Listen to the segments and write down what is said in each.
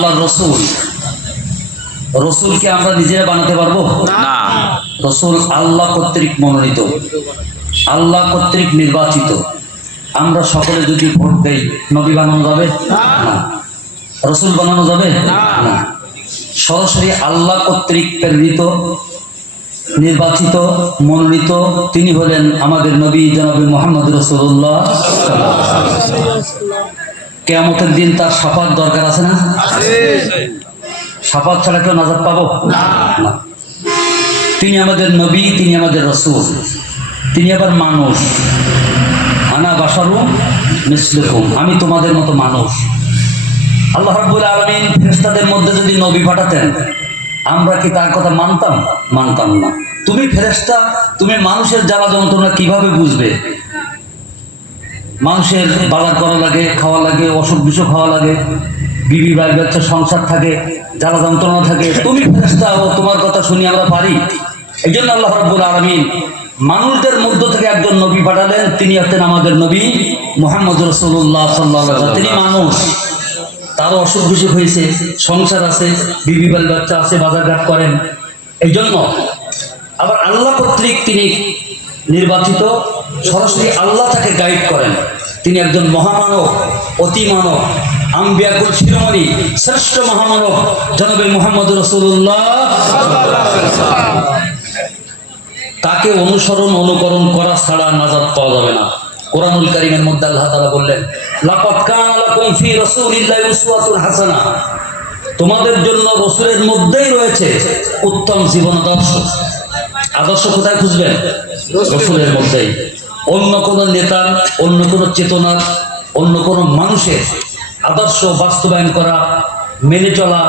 আল্লাহ রসুল। রসুলকে আমরা নিজেরা বানাতে পারব? না। রসুল আল্লাহ কর্তৃক মনোনীত। আল্লাহ কর্তৃক নির্বাচিত। আমরা সকলে যদি ভোট দেই নবী বানানো যাবে? না। রসুল বানানো যাবে? না। সরাসরি আল্লাহ কর্তৃক প্রেরিত নির্বাচিত মনোনীত তিনি হলেন আমাদের নবী জনাবি মোহাম্মদ রসুল্লাহ কেয়ামতের দিন তার সাফাত দরকার আছে না? সাফাত ছাড়া কেউ নাজাদ পাবো? না। তিনি আমাদের নবী তিনি আমাদের রসুল তিনি আবার মানুষ। আনা বাসারু মিসলুকুম আমি তোমাদের মতো মানুষ। আল্লাহ রাব্বুল আলামিন ফেরেশতাদের মধ্যে যদি নবী পাঠাতেন আমরা কি তার কথা মানতাম? মানতাম না। তুমি ফেরেশতা তুমি মানুষের জ্বালা যন্ত্রণা কীভাবে বুঝবে? মানুষের বাজার করা লাগে, খাওয়া লাগে, অসুখ বিসুখ খাওয়া লাগে, বিবি বাই বাচ্চা সংসার থাকে, জ্বালা যন্ত্রণা থাকে। তুমি ফেরেশতা, ও তোমার কথা শুনি আমরা পারি। এই জন্য আল্লাহ রাব্বুল আলামিন মানুষদের মধ্য থেকে একজন নবী পাঠালেন। তিনি হচ্ছেন আমাদের নবী মোহাম্মদ রসুল্লাহ সাল্লাহ তিনি মানুষ। তারও অসুখ বিসুখ হয়েছে, সংসার আছে, বিবি বাল বাচ্চা আছে, বাজারঘাট করেন। এই জন্য আবার আল্লাহ কর্তৃক তিনি নির্বাচিত। সরাসরি আল্লাহ তাকে গাইড করেন। তিনি একজন মহামানব অতি মানব আম্বিয়াকুল শিরোমণি, শ্রেষ্ঠ মহামানব, জনবে মোহাম্মদ রসুল্লাহ তাকে অনুসরণ, অনুকরণ করা ছাড়া নাজাত পাওয়া যাবে না। কোরআনুল কারিমের মধ্যে আল্লাহ তাআলা বললেন হাসানা। তোমাদের জন্য রসুলের মধ্যেই রয়েছে উত্তম জীবন আদর্শ। আদর্শ কোথায় খুঁজবেন? রসুলের মধ্যেই। অন্য কোনো নেতার অন্য কোনো চেতনার অন্য কোনো মানুষের আদর্শ বাস্তবায়ন করা, মেনে চলা,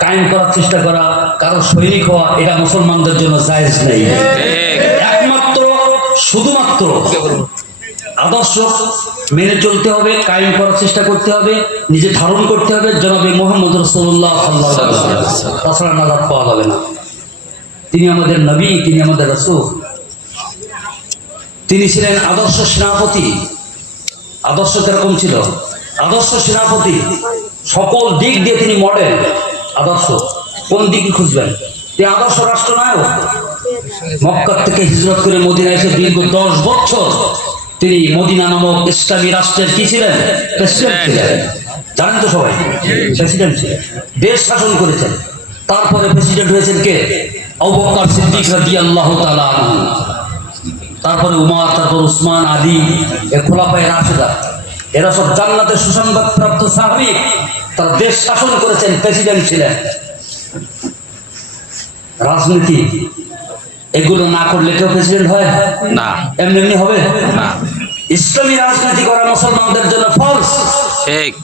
কায়েম করার চেষ্টা করা, কারও সৈনিক হওয়া, এটা মুসলমানদের জন্য জায়েজ নেই। একমাত্র, শুধুমাত্র আদর্শ মেনে চলতে হবে, কায়েম করার চেষ্টা করতে হবে, নিজে ধারণ করতে হবে, জনাবে মোহাম্মদ রসুল্লাহ তাছাড়া নাজাদ পাওয়া যাবে না। তিনি আমাদের নবী, তিনি আমাদের রসুল। তিনি ছিলেন আদর্শ সেনাপতি। আদর্শ কীরকম ছিল? আদর্শ সেনাপতি। সকল দিক দিয়ে তিনি মডেল আদর্শ। কোন দিকে খুঁজবেন? তিনি আদর্শ রাষ্ট্রনায়ক। মক্কার থেকে হিজরত করে মদিনা এসে দীর্ঘ দশ বছর তিনি মদিনা নামক ইসলামী রাষ্ট্রের কি ছিলেন? প্রেসিডেন্ট ছিলেন। জানেন তো সবাই? প্রেসিডেন্ট ছিলেন। দেশ শাসন করেছেন। তারপরে প্রেসিডেন্ট হয়েছেন কে? আবুবকর সিদ্দিক রাদিয়াল্লাহু তাআলা তারপরে উমার তারপর উসমান আলী এ খোলাফায় রাশেদা। এরা সব জান্নাতের সুসংবাদ প্রাপ্ত সাহাবি। তারা দেশ শাসন করেছেন প্রেসিডেন্ট ছিলেন। রাজনীতি এগুলো না করলে কেউ প্রেসিডেন্ট হয়? না। এমনি এমনি হবে? না। ইসলামী রাজনীতি করা মুসলমানদের জন্য ফলস ঠিক।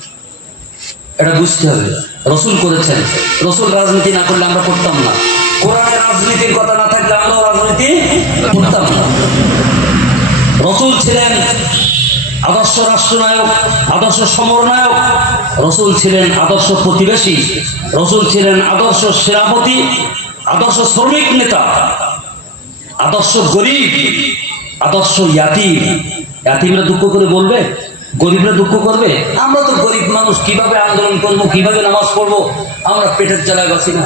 এটা বুঝতে হবে। রসুল করেছেন। রসুল রাজনীতি না করলে আমরা করতাম না। কোরআনের রাজনীতির কথা না থাকলে আমরাও রাজনীতি করতাম না। রসুল ছিলেন আদর্শ রাষ্ট্রনায়ক, আদর্শ সমরনায়ক। রসুল ছিলেন আদর্শ প্রতিবেশী। রসুল ছিলেন আদর্শ সেনাপতি, আদর্শ শ্রমিক নেতা। আদর্শ গরিব, আদর্শ ইয়াতিম। ইয়াতিমরা দুঃখ করে বলবে, গরিবরা দুঃখ করবে। আমরা তো গরিব মানুষ, কীভাবে আন্দোলন করব, কীভাবে নামাজ পড়ব? আমরা পেটের জ্বালায় বাঁচি না।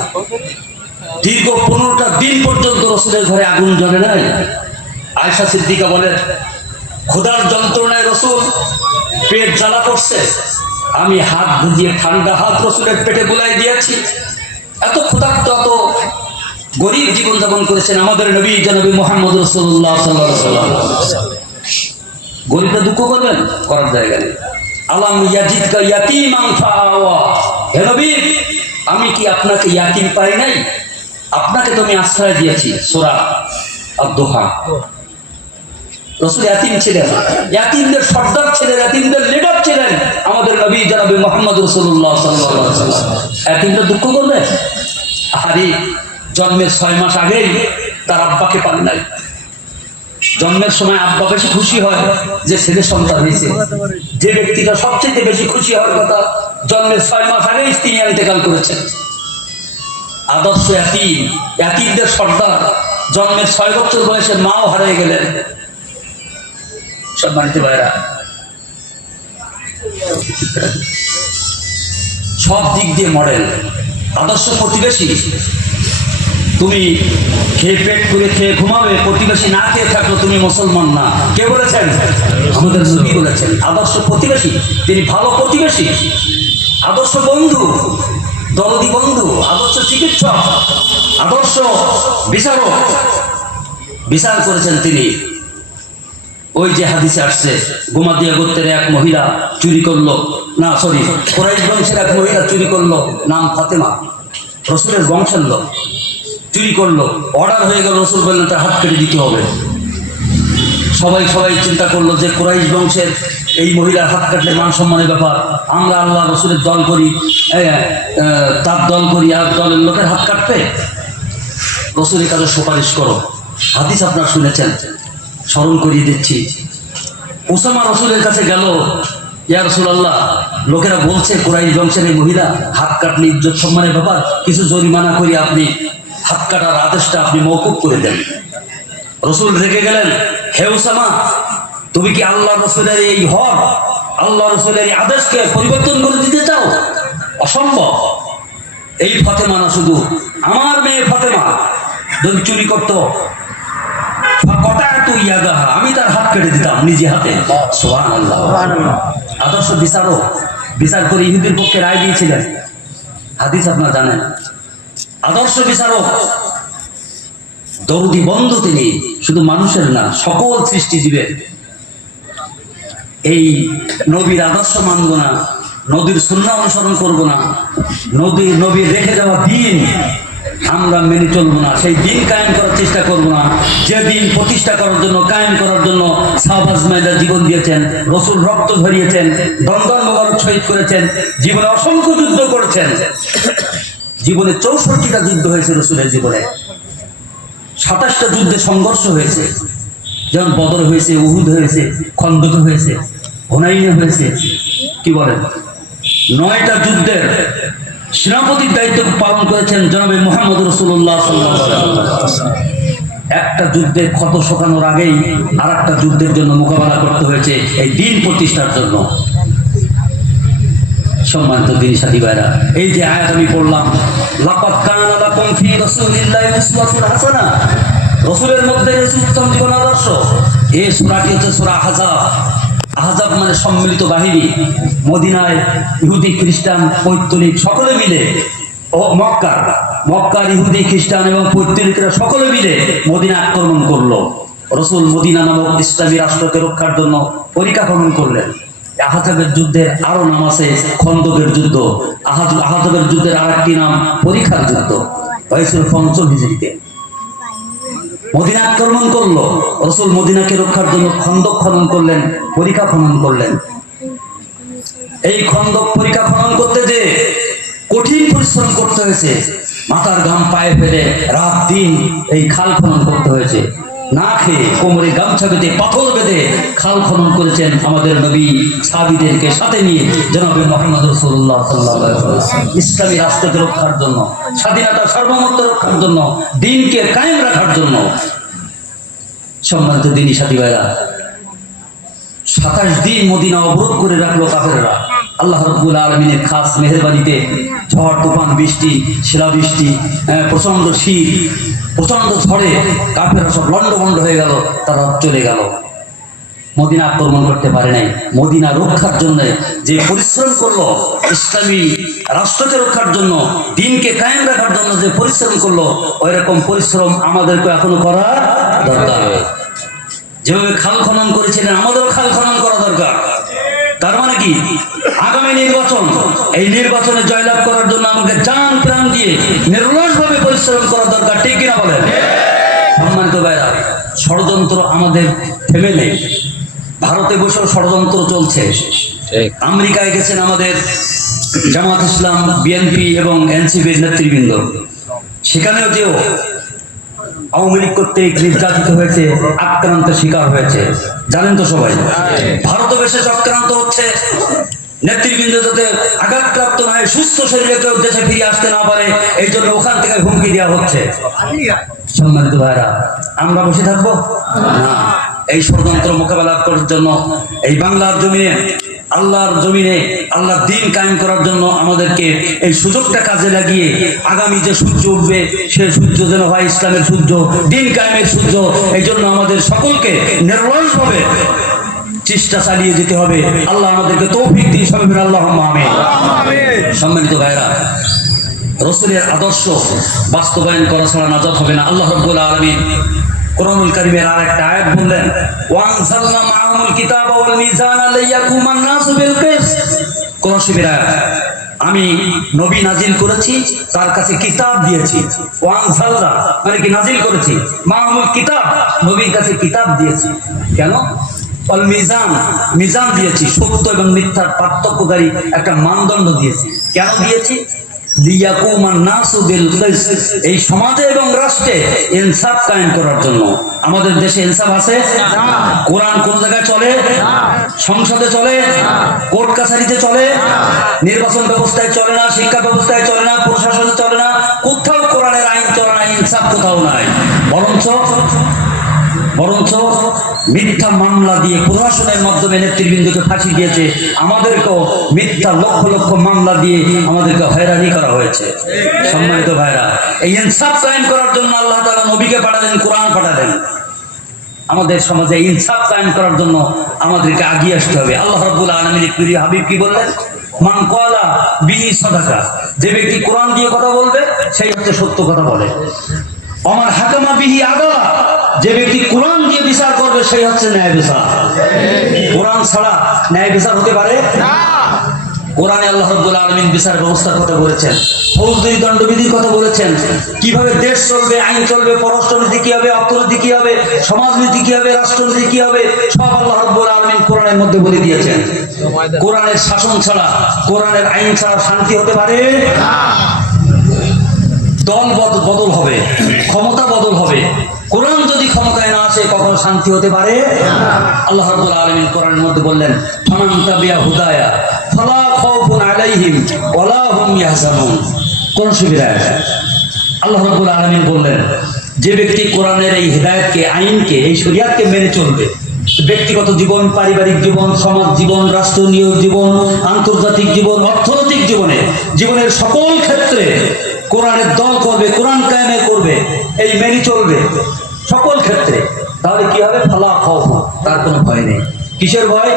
দীর্ঘ পনেরোটা দিন পর্যন্ত রসুলের ঘরে আগুন জ্বলে নাই। আয়সা সিদ্দিকা বলেন ক্ষুধার যন্ত্রণায় রসুল পেট জ্বালা করছে। আমি হাত বুঝিয়ে ঠান্ডা হাত রসুলের পেটে বুলাই দিয়েছি। এত ক্ষুধার্ত, এত গরিব জীবনযাপন করেছেন আমাদের নবী, জনবী মোহাম্মদ রসুল্লাহ গরিবরা দুঃখ করবেন, করার জায়গা নেই। আলাম ইয়াজিদকা ইয়াতিমান ফাআওয়া। হে নবী, আমি কি আপনাকে ইয়াতিম পাই নাই? আপনাকে তো আমি আশ্রয় দিয়েছি, সূরা আহারি, জন্মের ছয় আব্বাকে সময় আব্বা বেশি খুশি হয় যে ছেলে সন্তান হয়েছে। যে ব্যক্তিটা সবচেয়ে বেশি খুশি হওয়ার কথা, জন্মের ছয় মাস আগেই তিনি ইন্তেকাল করেছেন। আদর্শ এতিম এতিমদের সর্দার জন্মের ছয় বছর বয়সে মাও হারিয়ে গেলেন। সম্মানিত ভাইরা, সব দিক দিয়ে মডেল, আদর্শ প্রতিবেশী। তুমি খেয়ে পেট করে খেয়ে ঘুমাবে, প্রতিবেশী না খেয়ে থাকল তুমি মুসলমান না। কে বলেছেন? আমাদের নবী বলেছেন, আদর্শ প্রতিবেশী। তিনি ভালো প্রতিবেশী। আদর্শ বন্ধু। দরদি বন্ধু আদর্শ চিকিৎসক, আদর্শ বিচারক। বিচার করেছেন তিনি। ওই যে হাদিসে আসছে, গোমাদিয়া গোত্রের এক মহিলা চুরি করল। না সরি কোরাইশ বংশের এক মহিলা চুরি করল, নাম ফাতেমা। রসুলের বংশের লোক। চুরি করল। অর্ডার হয়ে গেল, রসুল বললেন, তার হাত কেটে দিতে হবে। সবাই সবাই চিন্তা করল যে কোরাইশ বংশের এই মহিলার হাত কাটলে মান সম্মানের ব্যাপার। আমরা আল্লাহ রসুলের দল করি তার দল করি, আর দলের লোকের হাত কাটবে? রসুলের কাছে সুপারিশ করো। হাদিস আপনার শুনেছেন, স্মরণ করিয়ে দিচ্ছি। ওসামা রসুলের কাছে গেল, ইয়া রসুলাল্লাহ, লোকেরা বলছে কোরাইশ বংশের এই মহিলা হাত কাটলে ইজ্জত সম্মানের ব্যাপার, কিছু জরিমানা করি আপনি, হাত কাটার আদেশটা আপনি মৌকুব করে দেন। রসুল রেখে গেলেন হে ওসামা তুমি কি আল্লাহ রসুলের এই হক আল্লাহ রসুলের আদেশকে পরিবর্তন করে দিতে চাও? অসম্ভব। এই ফাতেমা না শুধু আমার মেয়ে ফাতেমা যদি চুরি করতো। আমি তার হাত কেটে দিতাম নিজে হাতে। সোহান আল্লাহ আদর্শ বিচারও বিচার করে ইহুদির পক্ষে রায় দিয়েছিলেন। হাদিস আপনার জানেন। আদর্শ বিচারক দরদি বন্ধ তিনি, শুধু মানুষের না, সকল সৃষ্টিজীবের। এই নবীর আদর্শ মানব না, নদীর সুন্না অনুসরণ করব না, নদীর নবীর রেখে যাওয়া দিন আমরা মেনে চলবো না, সেই দিন কায়েম করার চেষ্টা করব না। যে দিন প্রতিষ্ঠা করার জন্য, কায়েম করার জন্য শাহবাজ মাইদা জীবন দিয়েছেন, রসুল রক্ত ভরিয়েছেন দন্দন মোবারক শহীদ করেছেন, জীবনে অসংখ্য যুদ্ধ করেছেন। জীবনে চৌষট্টিটা যুদ্ধ হয়েছে রসুলের জীবনে। সাতাশটা যুদ্ধে সংঘর্ষ হয়েছে। যেমন বদর হয়েছে, উহুদ হয়েছে খন্দক হয়েছে, হোনাইনে হয়েছে, কি বলেন নয়টা যুদ্ধের সেনাপতির দায়িত্ব পালন করেছেন জনাবে মোহাম্মদ রসুল্লাহ একটা যুদ্ধে ক্ষত শোকানোর আগেই আর একটা যুদ্ধের জন্য মোকাবেলা করতে হয়েছে এই দিন প্রতিষ্ঠার জন্য। সম্মানিত দিন সাথী ভাইরা, এই যে আয়াত আমি পড়লাম লাকাদ কানা লাকুম ফি রাসূলিল্লাহি উসওয়াতুন হাসানা। মধ্যে রয়েছে উত্তম জীবন আদর্শ এই সূরাটি হচ্ছে সূরা আহজাব। আহজাব মানে সম্মিলিত বাহিনী। মদিনায় ইহুদি, খ্রিস্টান, পৈতৃক সকলে মিলে, ও মক্কা, মক্কার ইহুদি, খ্রিস্টান এবং পৈতৃকরা সকলে মিলে মদিনা আক্রমণ করল। রসুল মদিনা নামক ইসলামী রাষ্ট্রকে রক্ষার জন্য পরিকাঠামন করলেন আহাজাবের যুদ্ধের আরও নাম আছে খন্দকের যুদ্ধ। আহাজ আহাজাবের যুদ্ধের আর একটি নাম পরীক্ষার যুদ্ধ। হয়েছিল পঞ্চম হিজড়িতে। মদিনা আক্রমণ করল। রসুল মদিনাকে রক্ষার জন্য খন্দক খনন করলেন, পরীক্ষা খনন করলেন। এই খন্দক পরীক্ষা খনন করতে যে কঠিন পরিশ্রম করতে হয়েছে, মাথার ঘাম পায়ে ফেলে রাত দিন এই খাল খনন করতে হয়েছে। না খেয়ে কোমরে গামছা বেঁধে, পাথর বেঁধে খাল খনন করেছেন আমাদের নবী সাবিদেরকে সাথে নিয়ে জনাবে মোহাম্মদ রসুল্লাহ সাল্লাহ ইসলামী রাষ্ট্রকে রক্ষার জন্য, স্বাধীনতা, সার্বভৌমত্ব রক্ষার জন্য, দিনকে কায়েম রাখার জন্য সম্মানিত দিনী সাথী ভাইরা, সাতাশ দিন মদিনা অবরোধ করে রাখল কাফেররা। আল্লাহ রব্বুল আলমিনের খাস মেহরবানিতে ঝড়, তুফান, বৃষ্টি শিলাবৃষ্টি প্রচণ্ড শীত, প্রচণ্ড ঝড়ে কাফেররা সব লন্ডভন্ড হয়ে গেল, তারা চলে গেল। মদিনা আক্রমণ করতে পারে নাই। মদিনা রক্ষার জন্য যে পরিশ্রম করল, ইসলামী রাষ্ট্রকে রক্ষার জন্য, দিনকে কায়েম রাখার জন্য যে পরিশ্রম করল ওই রকম পরিশ্রম আমাদেরকে এখনও করা দরকার। যেভাবে খাল খনন করেছিলেন, আমাদেরও খাল খনন করা দরকার তার মানে কি? আগামী নির্বাচন। এই নির্বাচনে জয়লাভ করার জন্য আমাকে জান প্রাণ দিয়ে নির্লসভাবে পরিশ্রম করা দরকার ঠিক কিনা বলেন? সম্মানিত ভাইরা ষড়যন্ত্র আমাদের থেমে নেই ভারতে বসেও ষড়যন্ত্র চলছে। আমেরিকায় গেছেন আমাদের জামাত ইসলাম বিএনপি এবং এনসিপির নেতৃবৃন্দ। সেখানেও যেও আওয়ামী লীগ কর্তৃক নির্যাতিত হয়েছে, আক্রান্তের শিকার হয়েছে। জানেন তো সবাই? ভারত বেশে চক্রান্ত হচ্ছে, নেতৃবৃন্দ যাতে আঘাতপ্রাপ্ত না হয়, সুস্থ শরীরে কেউ দেশে ফিরে আসতে না পারে, এই জন্য ওখান থেকে হুমকি দেওয়া হচ্ছে। সম্মানিত ভাইরা আমরা বসে থাকব? না। এই ষড়যন্ত্র মোকাবেলা করার জন্য এই বাংলার জমিনে আল্লাহর জমিনে আল্লাহর দিন কায়েম করার জন্য আমাদেরকে এই সুযোগটা কাজে লাগিয়ে আগামী যে সূর্য উঠবে, সে সূর্য যেন হয় ইসলামের সূর্য, দিন কায়েমের সূর্য এই জন্য আমাদের সকলকে নির্লসভাবে চেষ্টা চালিয়ে যেতে হবে। আল্লাহ আমাদেরকে তৌফিক দিয়ে সবাই আল্লাহ সম্মানিত ভাইরা রসুলের আদর্শ বাস্তবায়ন করা ছাড়া নাজাত হবে না। আল্লাহ রব্বুল আলমিন কোরআনুল কারিমের আর একটা আয়াত বললেন কিতাব ওয়াল মিজান নাসু বিল কোরআন শিবির আয়াত, আমি নবী নাজিল করেছি, তার কাছে কিতাব দিয়েছি। মানে কি নাজিল করেছি? মাআহুল কিতাব, নবীর কাছে কিতাব দিয়েছি। কেন? অল মিজান মিজান দিয়েছি, সত্য এবং মিথ্যার পার্থক্যকারী একটা মানদণ্ড দিয়েছি। কেন দিয়েছি? এই সমাজে এবং রাষ্ট্রে ইনসাফ কায়েম করার জন্য। আমাদের দেশে ইনসাফ আছে? কোরআন কোন জায়গায় চলে? সংসদে চলে? কোর্ট কাছারিতে চলে? নির্বাচন ব্যবস্থায় চলে না? শিক্ষা ব্যবস্থায় চলে না? প্রশাসনে চলে না? কোথাও কোরআনের আইন চলে না, ইনসাফ কোথাও নাই। বরঞ্চ বরঞ্চ মিথ্যা মামলা দিয়ে প্রশাসনের মাধ্যমে নেতৃবৃন্দকে ফাঁসি দিয়েছে। আমাদেরকেও মিথ্যা লক্ষ লক্ষ মামলা দিয়ে আমাদেরকে হয়রানি করা হয়েছে। সম্মানিত ভাইরা, এই ইনসাফ কায়েম করার জন্য আল্লাহ তাআলা নবীকে পাঠালেন, কোরআন পাঠালেন। আমাদের সমাজে ইনসাফ কায়েম করার জন্য আমাদেরকে আগিয়ে আসতে হবে। আল্লাহ রাব্বুল আলামিনের প্রিয় হাবিব কি বললেন? মান কলা বিহি সাদাকা, যে ব্যক্তি কোরআন দিয়ে কথা বলবে, সেই হচ্ছে সত্য কথা বলে। আমার হাকামা বিহি আদালা যে ব্যক্তি কোরআন দিয়ে বিচার করবে সেই হচ্ছে ন্যায় বিচার। কোরআন ছাড়া ন্যায় বিচার হতে পারে? কোরআনে আল্লাহ রাব্বুল আলামিন বিচার ব্যবস্থার কথা বলেছেন ফৌজদারি দণ্ডবিধির কথা বলেছেন। কীভাবে দেশ চলবে আইন চলবে পররাষ্ট্রনীতি কি হবে অর্থনীতি কি হবে সমাজনীতি কি হবে রাষ্ট্রনীতি কি হবে সব আল্লাহ রাব্বুল আলামিন কোরআনের মধ্যে বলে দিয়েছেন। কোরআনের শাসন ছাড়া কোরআনের আইন ছাড়া শান্তি হতে পারে? দল বদল হবে, ক্ষমতা বদল হবে। কোরআন যদি ক্ষমতায় না আসে, কখনো শান্তি হতে পারে? আল্লাহ আলামিন কোরআনের মধ্যে বললেন কোন সুবিধা আল্লাহ বললেন, যে ব্যক্তি কোরআনের এই হিদায়াতকে, আইনকে, এই শরিয়াতকে মেনে চলবে, ব্যক্তিগত জীবন, পারিবারিক জীবন, সমাজ জীবন রাষ্ট্রীয় জীবন, আন্তর্জাতিক জীবন, অর্থনৈতিক জীবনে, জীবনের সকল ক্ষেত্রে কোরআনের দল করবে, কোরআন কায়েমে করবে, এই মেনে চলবে সকল ক্ষেত্রে, তাহলে কি হবে? ফালা খাও তার কোনো ভয় নেই। কিসের ভয়?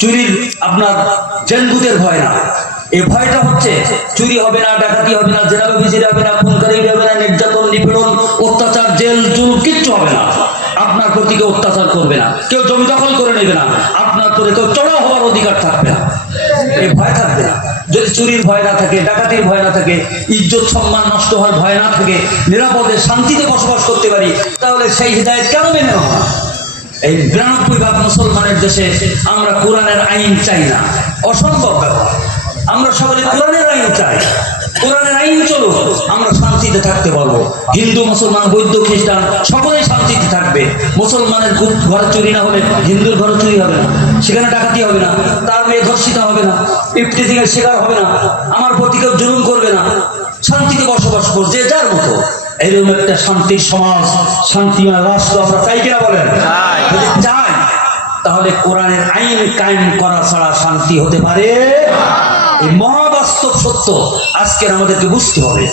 চুরির, আপনার জেনগুদের ভয় না। এই ভয়টা হচ্ছে, চুরি হবে না, ডাকাতি হবে না জেনাবে বিজির হবে না খুনকারি হবে না, নির্যাতন, নিপীড়ন, অত্যাচার, জেল জুল কিচ্ছু হবে না। আপনার প্রতি কেউ অত্যাচার করবে না, কেউ জমি দখল করে নেবে না। আপনার প্রতি কেউ চড়াও হওয়ার অধিকার থাকবে না। এই ভয় থাকবে চুরির ভয় না থাকে, ডাকাতির ভয় না থাকে, ইজ্জত সম্মান নষ্ট হওয়ার ভয় না থাকে, নিরাপদে শান্তিতে বসবাস করতে পারি, তাহলে সেই হৃদায়ত কেন মেনে নেওয়া? এই বিরানব্বই ভাগ মুসলমানের দেশে আমরা কোরআনের আইন চাই না, অসম্ভব ব্যাপার। আমরা সকলে কোরআনের আইন চাই, কোরআনের আইন চলুক, আমরা শান্তিতে থাকতে পারব। হিন্দু, মুসলমান, বৌদ্ধ, খ্রিস্টান, সকলেই শান্তিতে থাকবে। মুসলমানের ঘরে চুরি না হলে হিন্দুর ঘরে চুরি হবে না। সেখানে ডাকাতি হবে না তার মেয়ে ধর্ষিত হবে না ইফটিজিং এর শিকার হবে না আমার প্রতি কেউ জুলুম করবে না। শান্তিতে বসবাস করবে যে যার মতো। এরকম একটা শান্তির সমাজ শান্তিময় রাষ্ট্র আমরা চাই কিনা বলেন? যদি চাই তাহলে কোরআনের আইন কায়েম করা ছাড়া শান্তি হতে পারে। এই মহাবাস্তব সত্য আজকের আমাদেরকে বুঝতে হবে।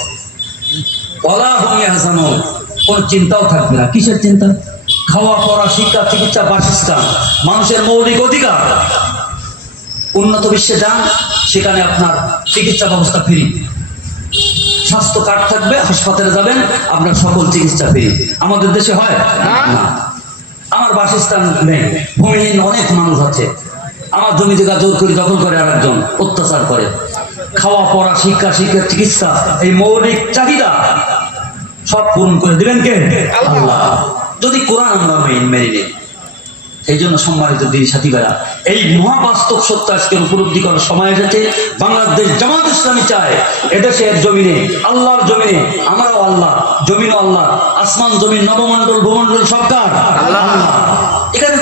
বলা হাসানো কোন চিন্তাও থাকবে না। কিসের চিন্তা? খাওয়া পড়া শিক্ষা চিকিৎসা বাসস্থান মানুষের মৌলিক অধিকার। উন্নত বিশ্বে যান সেখানে আপনার চিকিৎসা ব্যবস্থা ফ্রি। স্বাস্থ্য কার্ড থাকবে হাসপাতালে যাবেন আপনার সকল চিকিৎসা ফ্রি। আমাদের দেশে হয়? না। আমার বাসস্থান নেই। ভূমিহীন অনেক মানুষ আছে। আমার জমি জায়গা জোর করে দখল করে আর একজন অত্যাচার করে। খাওয়া পড়া শিক্ষা শিক্ষা চিকিৎসা এই মৌলিক চাহিদা সব পূরণ করে দিবেন কে? আল্লাহ। যদি কোরআন আমরা মেনে মেনে নিই এই জন্য সম্মানিত দিন সাথীরা এই মহাবাস্তব সত্য আজকে উপলব্ধি করার সময় এসেছে। বাংলাদেশ জামাত ইসলামী চায় এদেশের জমিনে আল্লাহর জমিনে আমরাও আল্লাহ জমিন আল্লাহ আসমান জমিন নবমণ্ডল ভূমণ্ডল সরকার আল্লাহ। এখানে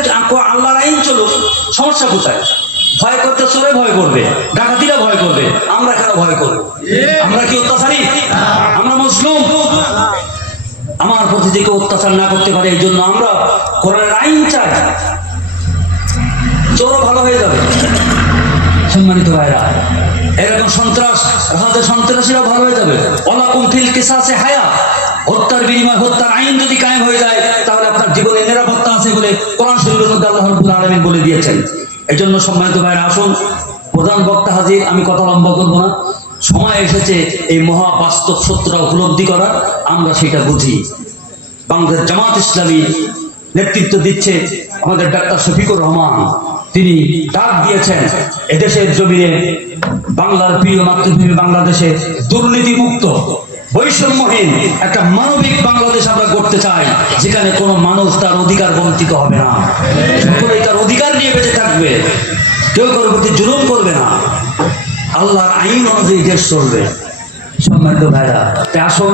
আল্লাহর আইন চলুক সমস্যা কোথায়? ভয় করতে চলে ভয় করবে ডাকাতিরা ভয় করবে আমরা কেন ভয় করব? আমরা কি অত্যাচারী? আমরা মুসলিম? আমার প্রতি যে কেউ অত্যাচার না করতে পারে, এই জন্য আমরা কোরআনের আইন চাই। চোরও ভালো হয়ে যাবে। সম্মানিত ভাইরা এরকম সন্ত্রাস রাহাতে সন্ত্রাসীরা ভালো হয়ে যাবে। অলাকুম ফিল কিসাসে হায়া, হত্যার বিনিময় হত্যার আইন যদি কায়েম হয়ে যায়, তাহলে আপনার জীবনে নিরাপত্তা আছে বলে কোরআন শরীফের মধ্যে আল্লাহ রাব্বুল আলামিন বলে দিয়েছেন। এই জন্য সম্মানিত ভাইরা আসুন, প্রধান বক্তা হাজির, আমি কথা লম্বা করব না। সময় এসেছে এই মহা বাস্তব সত্যটা উপলব্ধি করার, আমরা সেটা বুঝি। বাংলাদেশ জামাত ইসলামী নেতৃত্ব দিচ্ছে আমাদের ডাক্তার শফিকুর রহমান। তিনি ডাক দিয়েছেন, এদেশের জমিনে বাংলার প্রিয় মাতৃভূমি বাংলাদেশে দুর্নীতি মুক্ত বৈষম্যহীন একটা মানবিক বাংলাদেশ আমরা করতে চাই, যেখানে কোনো মানুষ তার অধিকার বঞ্চিত হবে না। সকলেই তার অধিকার নিয়ে বেঁচে থাকবে। কেউ কারোর প্রতি জুলুম করবে না। আল্লাহর আইন অনুযায়ী দেশ চলবে। সম্মানিত ভাইরা আসুন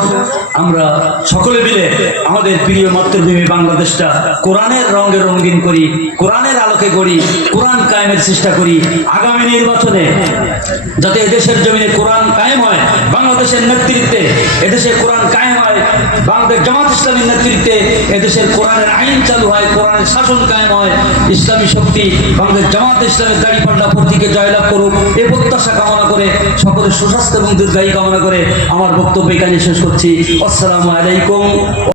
আমরা সকলে মিলে আমাদের প্রিয় মাতৃভূমি বাংলাদেশটা কোরআনের রঙে রঙিন করি, কোরআনের আলোকে করি কোরআন কায়েমের চেষ্টা করি আগামী নির্বাচনে। যাতে এদেশের জমিনে কোরআন কায়েম হয়, বাংলাদেশের নেতৃত্বে এদেশে কোরআন কায়েম বাংলাদেশ জামাত ইসলামীর নেতৃত্বে এদেশের কোরআনের আইন চালু হয়, কোরআনের শাসন কায়েম হয়, ইসলামী শক্তি বাংলাদেশ জামাত ইসলামের দাঁড়িপাল্লা প্রতীকে জয়লাভ করুক, এ প্রত্যাশা কামনা করে সকলের সুস্বাস্থ্য এবং দীর্ঘায়ী কামনা করে আমার বক্তব্য এখানে শেষ করছি। আসসালামু আলাইকুম।